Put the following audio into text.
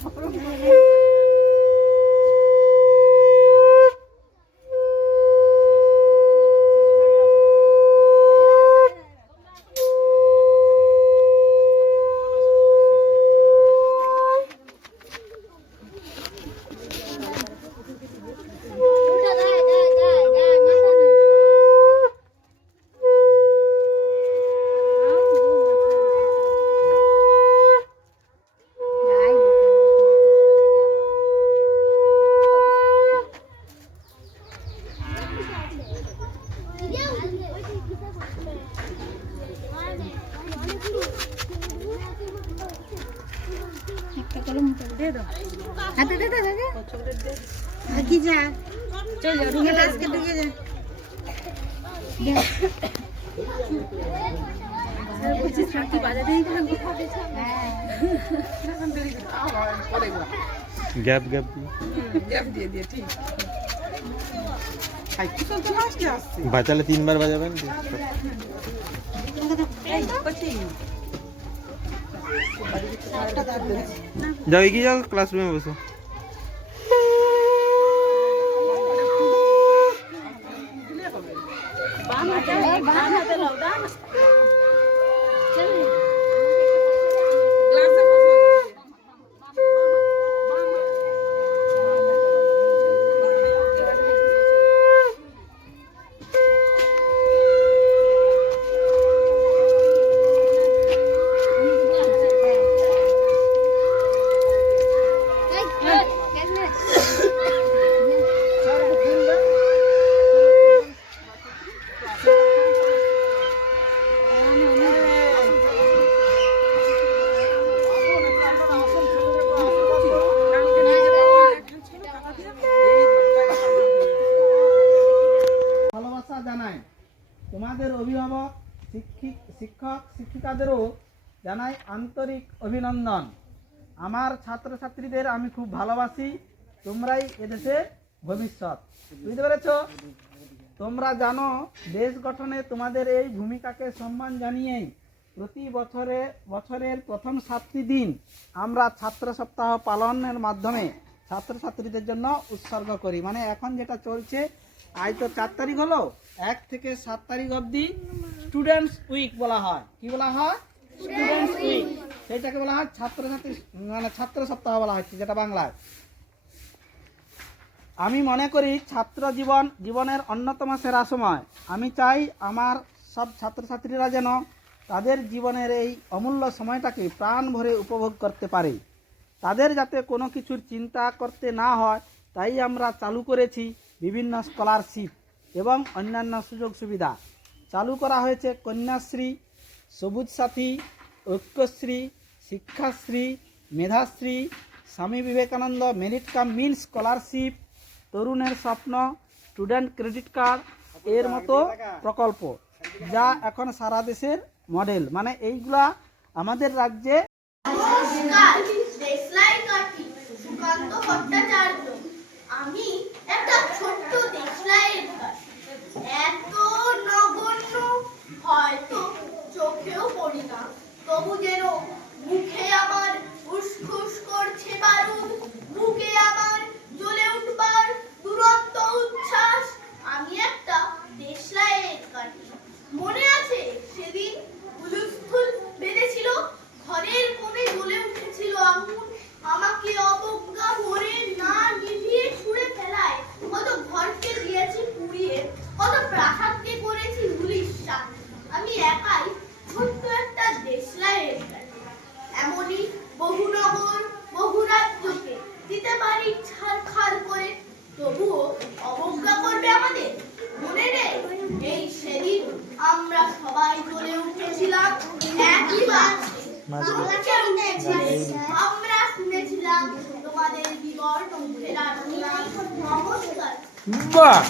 すごいね。দে দাও হাতে দে দে দে দে আগে যা চল যা রুমে আজকে ঢুকে যা দে। স্যার বলছি সাথী বাজাতেই থাকব গ্যাপ গ্যাপ গ্যাপ দিয়ে দিয়ে ঠিক বাঁচালে তিনবার বাজাবেন যাও এগিয়ে যাও ক্লাসরুমে বসো। শিক্ষিক শিক্ষক শিক্ষিকাদেরও জানাই আন্তরিক অভিনন্দন। আমার ছাত্রছাত্রীদের আমি খুব ভালোবাসি, তোমরাই এদেশে ভবিষ্যৎ। বুঝতে পেরেছ? তোমরা জানো, দেশ গঠনে তোমাদের এই ভূমিকাকে সম্মান জানিয়েই প্রতি বছরে বছরের প্রথম সাতটি দিন আমরা ছাত্র সপ্তাহ পালনের মাধ্যমে ছাত্রছাত্রীদের জন্য উৎসর্গ করি। মানে এখন যেটা চলছে, আজ তো চার তারিখ হলো, এক থেকে সাত তারিখ অবধি স্টুডেন্টস উইক বলা হয়। কি বলা হয়? স্টুডেন্টস উইক সেটাকে বলা হয় ছাত্রছাত্রী মানে ছাত্র সপ্তাহ বলা হচ্ছে, যেটা বাংলায়। আমি মনে করি ছাত্র জীবন, জীবনের অন্যতম সেরা সময়। আমি চাই আমার সব ছাত্রছাত্রীরা যেন তাদের জীবনের এই অমূল্য সময়টাকে প্রাণ ভরে উপভোগ করতে পারে। তাদের যাতে কোনো কিছুর চিন্তা করতে না হয়, তাই আমরা চালু করেছি বিভিন্ন স্কলারশিপ এবং অন্যান্য সুযোগ সুবিধা। চালু করা হয়েছে কন্যাশ্রী, সবুজ সাথী, Aikyashree, Shikshashree, Medhashree, Swami Vivekananda merit cum means scholarship, তরুণের স্বপ্ন, স্টুডেন্ট ক্রেডিট কার্ড, এর মতো প্রকল্প, যা এখন সারা দেশের মডেল। মানে এইগুলা আমাদের রাজ্যে আমি একটা ছোট্ট অবজ্ঞা করবে আমাদের? মনে নেই? এই সেদিন আমরা সবাই বলে উঠেছিলাম। একই আমরা শুনেছিলাম তোমাদের বিবর্ণ নমস্কার। বাহ!